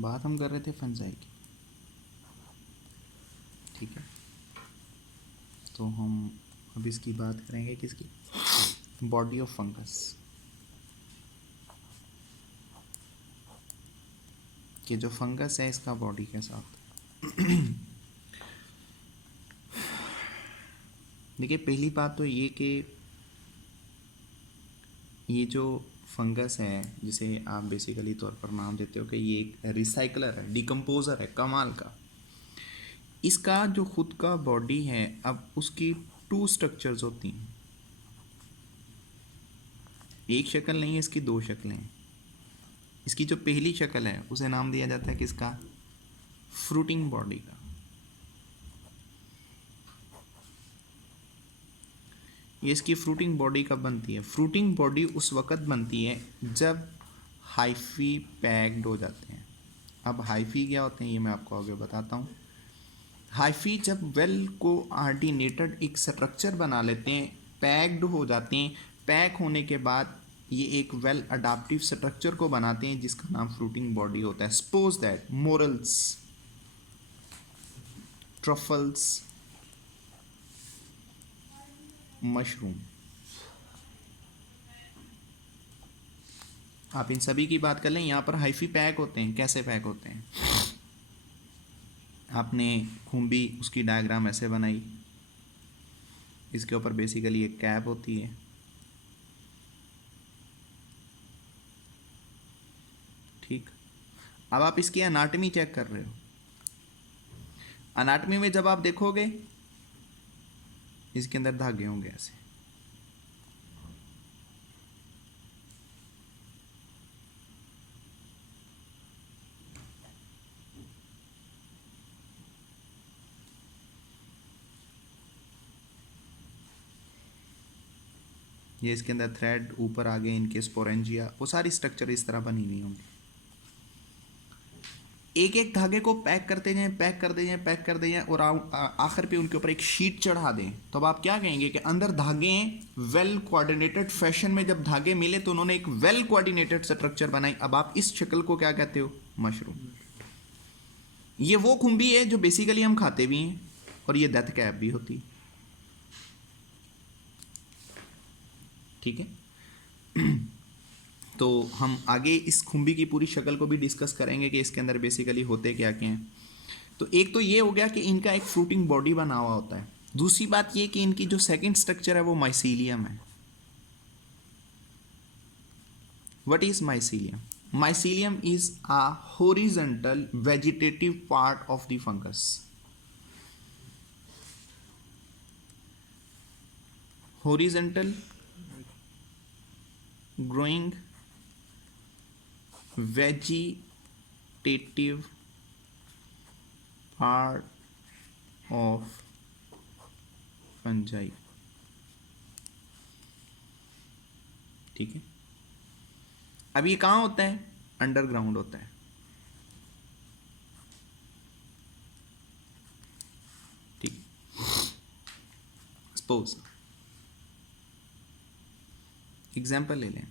बात हम कर रहे थे फंजाई की, ठीक है। तो हम अब इसकी बात करेंगे किसकी, बॉडी ऑफ फंगस, कि जो फंगस है इसका बॉडी कैसा होता है। देखिए पहली बात तो ये कि ये जो फंगस है जिसे आप बेसिकली तौर पर नाम देते हो कि ये एक रिसाइकलर है, डिकम्पोजर है, कमाल का। इसका जो खुद का बॉडी है, अब उसकी टू स्ट्रक्चर्स होती हैं, एक शक्ल नहीं है इसकी, दो शक्लें हैं। इसकी जो पहली शक्ल है उसे नाम दिया जाता है किसका, फ्रूटिंग बॉडी का। ये इसकी फ्रूटिंग बॉडी कब बनती है, फ्रूटिंग बॉडी उस वक़्त बनती है जब हाइफी पैक्ड हो जाते हैं। अब हाइफी क्या होते हैं ये मैं आपको आगे बताता हूँ। हाइफी जब वेल कोऑर्डिनेटेड एक स्ट्रक्चर बना लेते हैं, पैक्ड हो जाते हैं, पैक होने के बाद ये एक वेल अडाप्टिव स्ट्रक्चर को बनाते हैं जिसका नाम फ्रूटिंग बॉडी होता है। Suppose that morals, truffles, mushroom, आप इन सभी की बात कर लें। यहाँ पर हाइफी पैक होते हैं, कैसे पैक होते हैं, आपने खुम्बी उसकी डायग्राम ऐसे बनाई, इसके ऊपर बेसिकली एक कैप होती है, ठीक। अब आप इसकी अनाटमी चेक कर रहे हो, अनाटमी में जब आप देखोगे इसके अंदर धागे होंगे ऐसे, ये इसके अंदर थ्रेड, ऊपर आगे इनके स्पोरेंजिया, वो सारी स्ट्रक्चर इस तरह बनी हुई होंगी। एक एक धागे को पैक करते जाएं, पैक करते जाएं, पैक करते जाएं, और आखिर पे उनके ऊपर एक शीट चढ़ा दें, तो अब आप क्या कहेंगे कि अंदर धागे वेल कोऑर्डिनेटेड फैशन में जब धागे मिले तो उन्होंने एक वेल कोऑर्डिनेटेड स्ट्रक्चर बनाई। अब आप इस शक्ल को क्या कहते हो, मशरूम। ये वो खुम्बी है जो बेसिकली हम खाते भी हैं, और ये डेथ कैप भी होती है, ठीक है। तो हम आगे इस खुम्बी की पूरी शक्ल को भी डिस्कस करेंगे कि इसके अंदर बेसिकली होते क्या क्या हैं। तो एक तो ये हो गया कि इनका एक फ्रूटिंग बॉडी बना हुआ होता है। दूसरी बात ये कि इनकी जो सेकंड स्ट्रक्चर है वो माइसीलियम है। What is mycelium, mycelium is a horizontal vegetative part of the fungus. Horizontal growing vegetative part of fungi, ठीक है। अब ये कहाँ होता है, अंडरग्राउंड होता है, ठीक। सपोज एग्जाम्पल ले लें,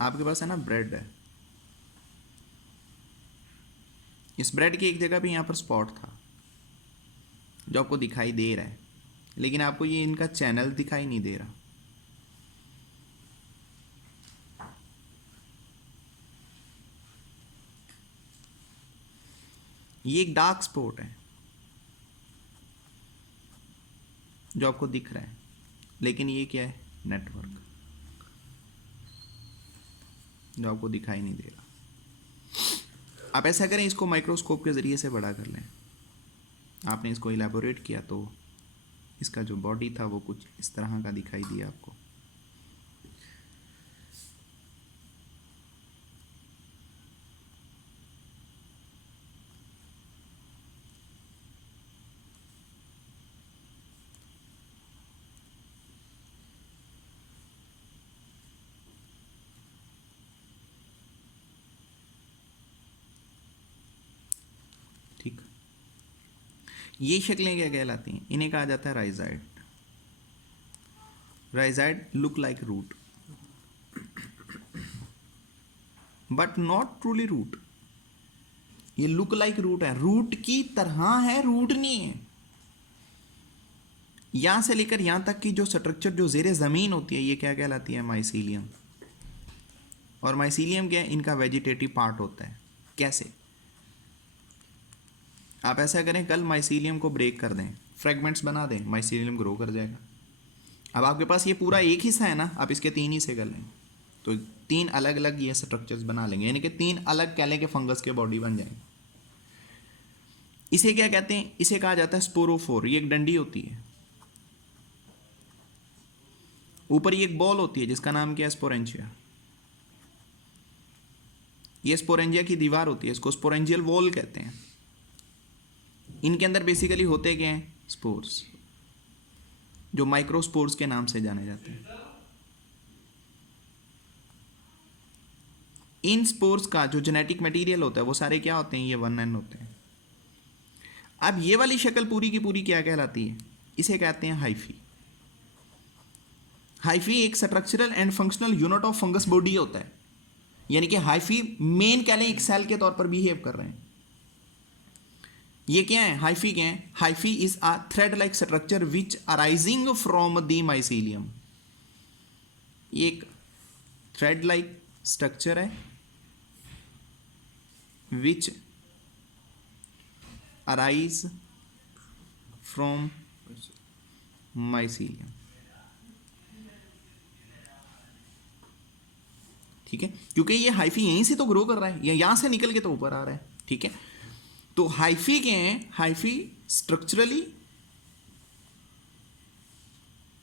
आपके पास है ना ब्रेड है, इस ब्रेड की एक जगह पे यहाँ पर स्पॉट था जो आपको दिखाई दे रहा है, लेकिन आपको ये इनका चैनल दिखाई नहीं दे रहा। ये एक डार्क स्पॉट है जो आपको दिख रहा है, लेकिन ये क्या है, नेटवर्क, जो आपको दिखाई नहीं दे रहा। आप ऐसा करें, इसको माइक्रोस्कोप के ज़रिए से बड़ा कर लें। आपने इसको इलेबोरेट किया तो इसका जो बॉडी था वो कुछ इस तरह का दिखाई दिया आपको। ठीक, ये शक्लें क्या कहलाती हैं, इन्हें कहा जाता है rhizoid. Rhizoid look like root. But not truly root. ये लुक लाइक रूट है, रूट की तरह है, रूट नहीं है। यहां से लेकर यहां तक की जो स्ट्रक्चर जो जेरे जमीन होती है, ये क्या कहलाती है? माइसीलियम। और माइसीलियम क्या है? इनका वेजिटेटिव पार्ट होता है। कैसे? आप ऐसा करें, कल माइसीलियम को ब्रेक कर दें, फ्रेगमेंट्स बना दें, माइसीलियम ग्रो कर जाएगा। अब आपके पास ये पूरा एक हिस्सा है ना, आप इसके 3 हिस्से कर लें तो 3 अलग अलग ये स्ट्रक्चर्स बना लेंगे, यानी कि 3 अलग कैले के फंगस के बॉडी बन जाएंगे। इसे क्या कहते हैं? इसे कहा जाता है स्पोरोफोर। ये एक डंडी होती है, ऊपर ये एक बॉल होती है जिसका नाम क्या है? स्पोरेंजिया। ये स्पोरेंजिया की दीवार होती है, इसको स्पोरेंजियल वॉल कहते हैं। इनके अंदर बेसिकली होते क्या हैं? स्पोर्स, जो माइक्रोस्पोर्स के नाम से जाने जाते हैं। इन स्पोर्स का जो जेनेटिक मटेरियल होता है वो सारे क्या होते हैं? ये 1n होते हैं। अब ये वाली शक्ल पूरी की पूरी क्या कहलाती है? इसे कहते हैं हाइफी। हाइफी एक structural and functional unit of fungus body होता है, यानी कि हाइफी मेन कैले एक सेल के तौर पर बिहेव कर रहे हैं। ये क्या है? हाइफी क्या है? Hyphae is a thread like structure which arising from the mycelium. ये एक थ्रेड लाइक स्ट्रक्चर है विच अराइज फ्रॉम माइसीलियम। ठीक है, क्योंकि ये हाइफी यहीं से तो ग्रो कर रहा है, या यहां से निकल के तो ऊपर आ रहा है। ठीक है, तो हाइफी क्या है? Hyphae structurally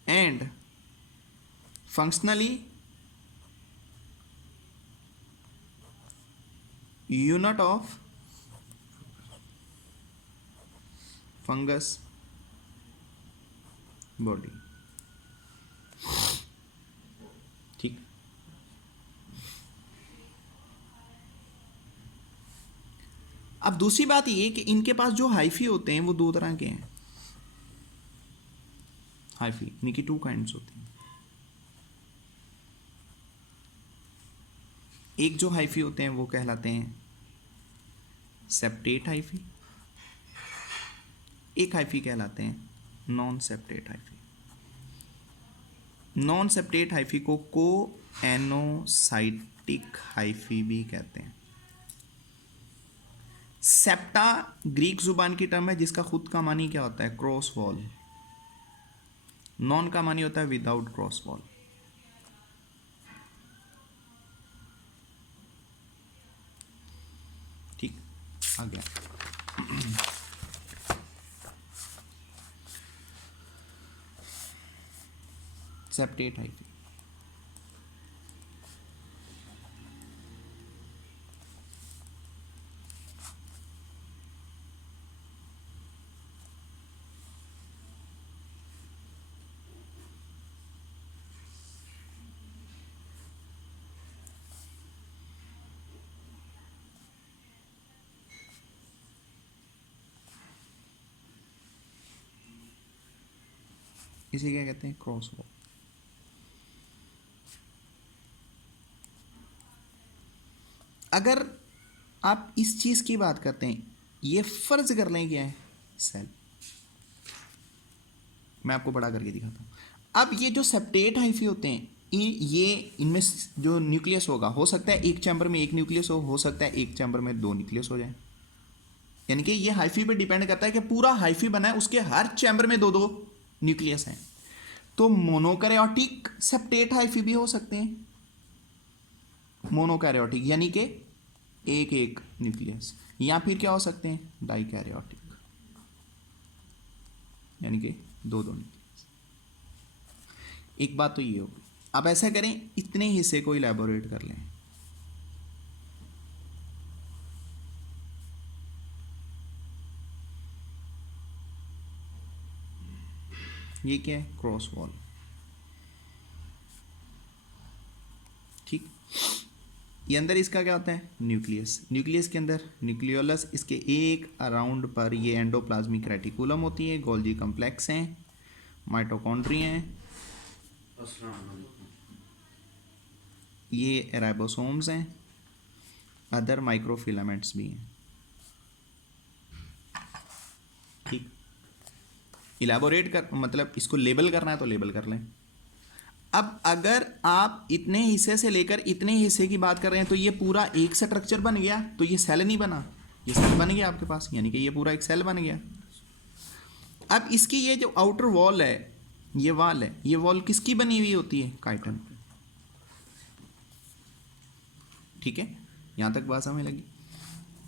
and functionally unit of fungus body. ठीक, अब दूसरी बात ये कि इनके पास जो हाइफी होते हैं वो 2 तरह के हैं। हाइफी इनकी 2 काइंड्स होती हैं। एक जो हाइफी होते हैं वो कहलाते हैं सेप्टेट हाइफी, एक हाइफी कहलाते हैं non septate hyphae. Non septate hyphae को कोएनोसाइटिक हाइफी भी कहते हैं। सेप्टा ग्रीक जुबान की टर्म है जिसका खुद का मानी क्या होता है? Cross wall. नॉन का मानी होता है विदाउट क्रॉस वॉल। ठीक, आ गया। Septate hyphae. इसे क्या कहते हैं? Cross wall. अगर आप इस चीज की बात करते हैं, ये फर्ज कर लें क्या है? सेल। मैं आपको बड़ा करके दिखाता हूं। अब ये जो सेप्टेट हाइफी होते हैं, ये इनमें जो न्यूक्लियस होगा, हो सकता है एक चैम्बर में एक न्यूक्लियस हो सकता है एक चैम्बर में 2 न्यूक्लियस हो जाए। यानी कि ये हाइफी पे डिपेंड करता है कि पूरा हाइफी बना है, उसके हर चैम्बर में 2-2 न्यूक्लियस हैं। तो मोनोकैरियोटिक सेप्टेट हाइफी भी हो सकते हैं, मोनोकैरियोटिक यानी कि एक एक न्यूक्लियस, या फिर क्या हो सकते हैं? डाइकैरियोटिक यानी कि 2-2 न्यूक्लियस। एक बात तो ये होगी। अब ऐसा करें, इतने हिस्से को इलैबोरेट कर लें। ये क्या है? Cross wall. ठीक, ये अंदर इसका क्या होता है? न्यूक्लियस। न्यूक्लियस के अंदर न्यूक्लियोलस, इसके एक अराउंड पर ये एंडोप्लाज्मिक रेटिकुलम होती है, गोल्जी कम्प्लेक्स हैं, माइटोकॉन्ड्रिया हैं, ये राइबोसोम्स हैं, अदर माइक्रोफिलामेंट्स भी हैं। ठीक, इलाबोरेट कर मतलब इसको लेबल करना है तो लेबल कर लें। अब अगर आप इतने हिस्से से लेकर इतने हिस्से की बात कर रहे हैं तो ये पूरा एक स्ट्रक्चर बन गया, तो ये सेल नहीं बना, ये सेल बन गया आपके पास, यानी कि ये पूरा एक सेल बन गया। अब इसकी ये जो आउटर वॉल है, ये वॉल है, ये वॉल किसकी बनी हुई होती है? काइटिन। ठीक है, यहां तक बात समझ लगी।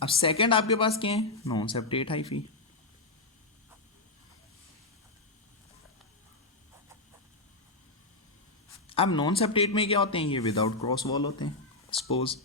अब सेकंड आपके पास क्या है? Non septate hyphae. अब नॉन सेप्टेट में क्या होते हैं? ये विदाउट क्रॉस वॉल होते हैं। सपोज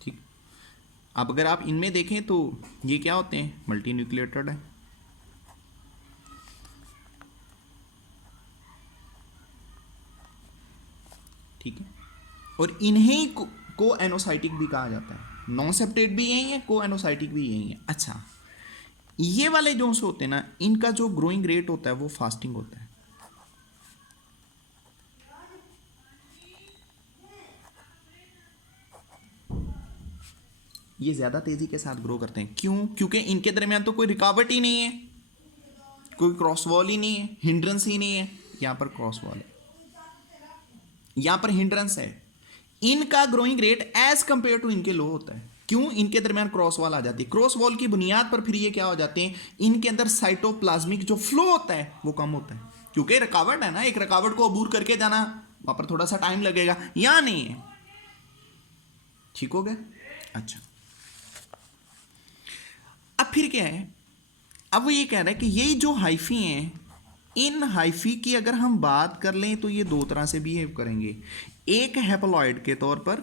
ठीक। अब अगर आप इनमें देखें तो ये क्या होते हैं? मल्टी न्यूक्लिएटेड है। ठीक है, और इन्हें को एनोसाइटिक भी कहा जाता है। नॉन सेप्टेट भी यही है, को एनोसाइटिक भी यही है। अच्छा, ये वाले जो होते हैं ना, इनका जो ग्रोइंग रेट होता है वो फास्टिंग होता है। ये ज्यादा तेजी के साथ ग्रो करते हैं। क्यों? क्योंकि इनके दरमियान तो कोई रुकावट ही नहीं है, कोई क्रॉस वॉल ही नहीं है, हिंड्रेंस ही नहीं है। यहां पर क्रॉस वॉल है, यहां पर हिंड्रेंस है। इनका growing rate as compare to इनके लो होता है। क्यों? इनके दरमियान क्रॉस वॉल आ जाती है। क्रॉस वॉल की बुनियाद पर फिर ये क्या हो जाते हैं? इनके अंदर साइटोप्लाज्मिक जो फ्लो होता है वो कम होता है, क्योंकि रुकावट है ना, एक रुकावट को अबूर करके जाना, वहां पर थोड़ा सा टाइम लगेगा, यहां नहीं है। ठीक हो गया? अच्छा, अब फिर क्या है? अब वो ये कह रहा है कि ये जो हाइफी हैं, इन हाइफी की अगर हम बात कर लें तो ये दो तरह से बिहेव करेंगे। एक हैप्लॉइड के तौर पर,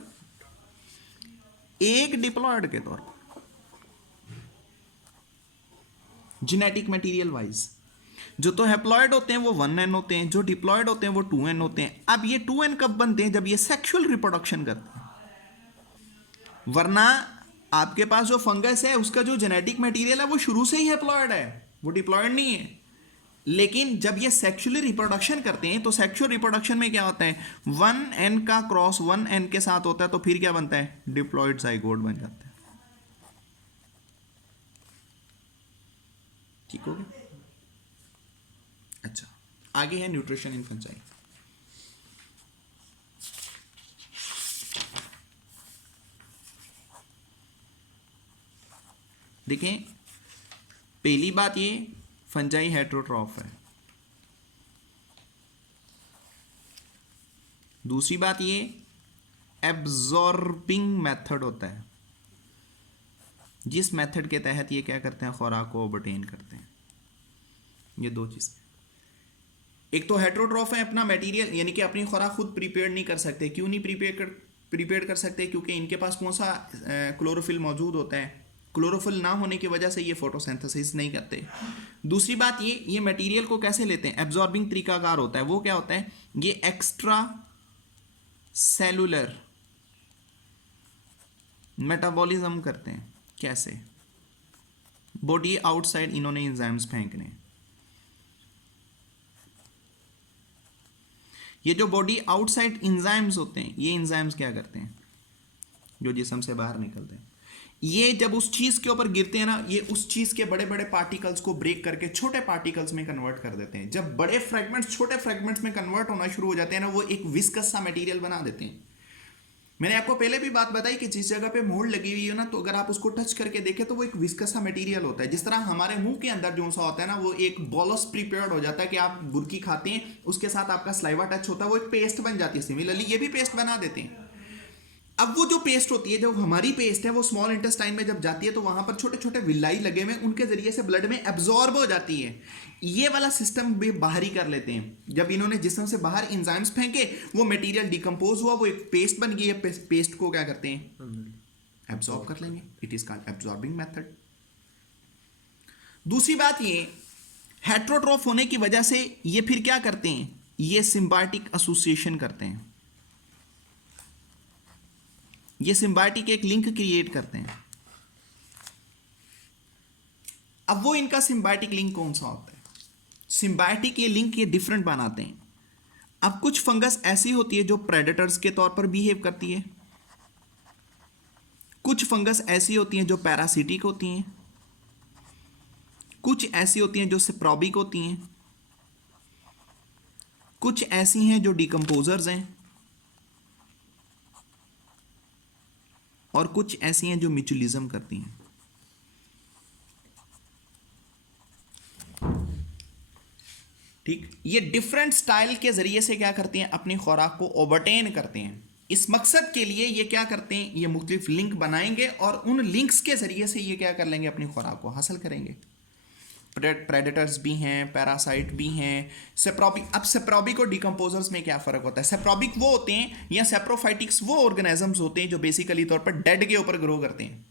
एक डिप्लॉयड के तौर पर, जेनेटिक मटेरियल वाइज। जो तो हैप्लॉइड होते हैं वो 1n होते हैं, जो डिप्लॉयड होते हैं वो 2n होते हैं। अब ये 2n कब बनते हैं? जब ये सेक्सुअल रिप्रोडक्शन करते हैं। वरना आपके पास जो फंगस है उसका जो जेनेटिक मटेरियल है वो शुरू से ही हैप्लॉइड है, वो डिप्लॉयड नहीं है। लेकिन जब ये सेक्सुअली रिप्रोडक्शन करते हैं तो सेक्सुअल रिप्रोडक्शन में क्या होता है? 1n का क्रॉस 1n के साथ होता है, तो फिर क्या बनता है? डिप्लॉयड जाइगोट बन जाता है। ठीक हो गया? अच्छा, आगे है न्यूट्रिशन इन फंजाई। देखें, पहली बात ये फंजाई हेट्रोट्रॉफ है। दूसरी बात ये एब्जॉर्बिंग मेथड होता है, जिस मेथड के तहत ये क्या करते हैं? खुराक को ऑब्टेन करते हैं। ये दो चीज़, एक तो हेट्रोट्रॉफ है, अपना मटेरियल यानी कि अपनी खुराक खुद प्रिपेयर नहीं कर सकते। क्यों नहीं प्रिपेयर कर सकते? क्योंकि इनके पास कौन सा क्लोरोफिल मौजूद होता है। क्लोरोफिल ना होने की वजह से ये फोटोसिंथेसिस नहीं करते। दूसरी बात ये मटेरियल को कैसे लेते हैं? एब्जॉर्बिंग तरीकाकार होता है। वो क्या होता है? ये एक्स्ट्रा सेलुलर मेटाबॉलिज्म करते हैं। कैसे? बॉडी आउटसाइड इन्होंने एंजाइम्स फेंकने। ये जो बॉडी आउटसाइड एंजाइम्स होते हैं, ये एंजाइम्स क्या करते हैं? जो जिस्म से बाहर निकलते हैं, ये जब उस चीज के ऊपर गिरते हैं ना, ये उस चीज के बड़े बड़े पार्टिकल्स को ब्रेक करके छोटे पार्टिकल्स में कन्वर्ट कर देते हैं। जब बड़े फ्रेगमेंट्स छोटे फ्रेगमेंट्स में कन्वर्ट होना शुरू हो जाते हैं ना, वो एक विस्कस सा मटेरियल बना देते हैं। मैंने आपको पहले भी बात बताई कि जिस जगह पे मोल्ड लगी हुई है ना, तो अगर आप उसको टच करके देखें तो वो एक विस्कस सा मटेरियल होता है। जिस तरह हमारे मुंह के अंदर जो सा होता है ना, वो एक बॉलस प्रिपेयर्ड हो जाता है कि आप बुर्की खाते हैं, उसके साथ आपका स्लाइवा टच होता है, वो एक पेस्ट बन जाती है। सिमिलरली ये भी पेस्ट बना देते हैं। अब वो जो पेस्ट होती है, जो हमारी पेस्ट है, वो स्मॉल इंटेस्टाइन में जब जाती है तो वहां पर छोटे छोटे विलाई लगे हुए, उनके जरिए से ब्लड में एब्जॉर्ब हो जाती है। ये वाला सिस्टम भी बाहर ही कर लेते हैं। जब इन्होंने जिस्म से बाहर एंजाइम्स फेंके, वो मटेरियल डिकम्पोज हुआ, वो एक पेस्ट बन गई है। पेस्ट को क्या करते हैं? एब्जॉर्ब कर लेंगे। It is called absorbing method. दूसरी बात ये, हेट्रोट्रॉफ होने की वजह से ये फिर क्या करते हैं, ये सिम्बायोटिक एसोसिएशन करते हैं, ये सिम्बायोटिक एक लिंक क्रिएट करते हैं। अब वो इनका सिम्बायोटिक लिंक कौन सा होता है, सिम्बायोटिक ये लिंक ये डिफरेंट बनाते हैं। अब कुछ फंगस ऐसी होती है जो प्रेडेटर्स के तौर पर बिहेव करती है, कुछ फंगस ऐसी होती हैं जो पैरासिटिक होती हैं, कुछ ऐसी होती हैं जो सेप्रोबिक होती हैं, कुछ ऐसी हैं जो डिकम्पोजर्स हैं, और कुछ ऐसी हैं जो म्यूचुअलिज्म करती हैं। ठीक, ये डिफरेंट स्टाइल के जरिए से क्या करते हैं, अपनी खुराक को ओवरटेन करते हैं। इस मकसद के लिए ये क्या करते हैं, ये मुख्तलिफ लिंक बनाएंगे और उन लिंक्स के जरिए से ये क्या कर लेंगे, अपनी खुराक को हासिल करेंगे। प्रेडेटर्स भी हैं, पैरासाइट भी हैं, सेप्रोबिक। अब सेप्रोबिक और डिकम्पोजर्स में क्या फ़र्क होता है, सेप्रोबिक वो होते हैं या सेप्रोफाइटिक्स वो ऑर्गेनिजम्स होते हैं जो बेसिकली तौर पर डेड के ऊपर ग्रो करते हैं।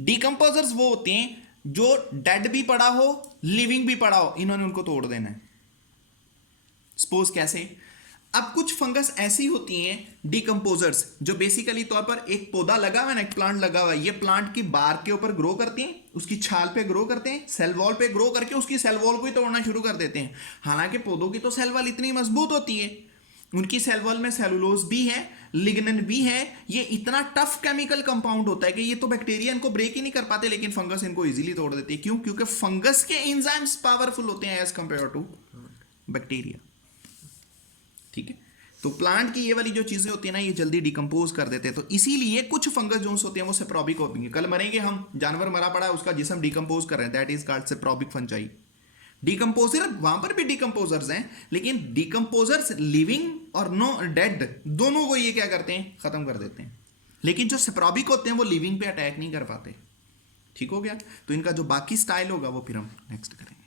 डिकम्पोजर्स वो होते हैं जो डेड भी पड़ा हो, लिविंग भी पड़ा हो, इन्होंने उनको तोड़ देना है। सपोज कैसे, अब कुछ फंगस ऐसी होती हैं डिकम्पोजर्स जो बेसिकली तौर पर एक पौधा लगा हुआ है ना, एक प्लांट लगा हुआ है, ये प्लांट की बार के ऊपर ग्रो करते हैं, उसकी छाल पे ग्रो करते हैं, सेल वॉल पे ग्रो करके उसकी सेल वॉल को ही तोड़ना शुरू कर देते हैं। हालांकि पौधों की तो सेल वॉल इतनी मजबूत होती है, उनकी सेल वॉल में सेलुलोज भी है, लिग्निन भी है, ये इतना टफ केमिकल कंपाउंड होता है कि ये तो बैक्टीरिया इनको ब्रेक ही नहीं कर पाते, लेकिन फंगस इनको इजीली तोड़ देती है। क्यों? क्योंकि फंगस के एंजाइम्स पावरफुल होते हैं एज कंपेयर टू बैक्टीरिया। ठीक है, तो प्लांट की ये वाली जो चीजें होती है ना, ये जल्दी डिकम्पोज कर देते हैं। तो इसीलिए कुछ फंगस जोन्स होते हैं वो सेप्रोबिक होंगे। कल मरेंगे हम, जानवर मरा पड़ा है, उसका जिस्म डिकम्पोज कर रहे हैं, that is called saprobic fungi. Decomposer वहां पर भी डिकम्पोजर्स हैं, लेकिन डिकम्पोजर्स लिविंग और नो डेड दोनों को ये क्या करते हैं, खत्म कर देते हैं। लेकिन जो सेप्रोबिक होते हैं वो लिविंग पे अटैक नहीं कर पाते। ठीक हो गया, तो इनका जो बाकी स्टाइल होगा वो फिर हम नेक्स्ट करेंगे।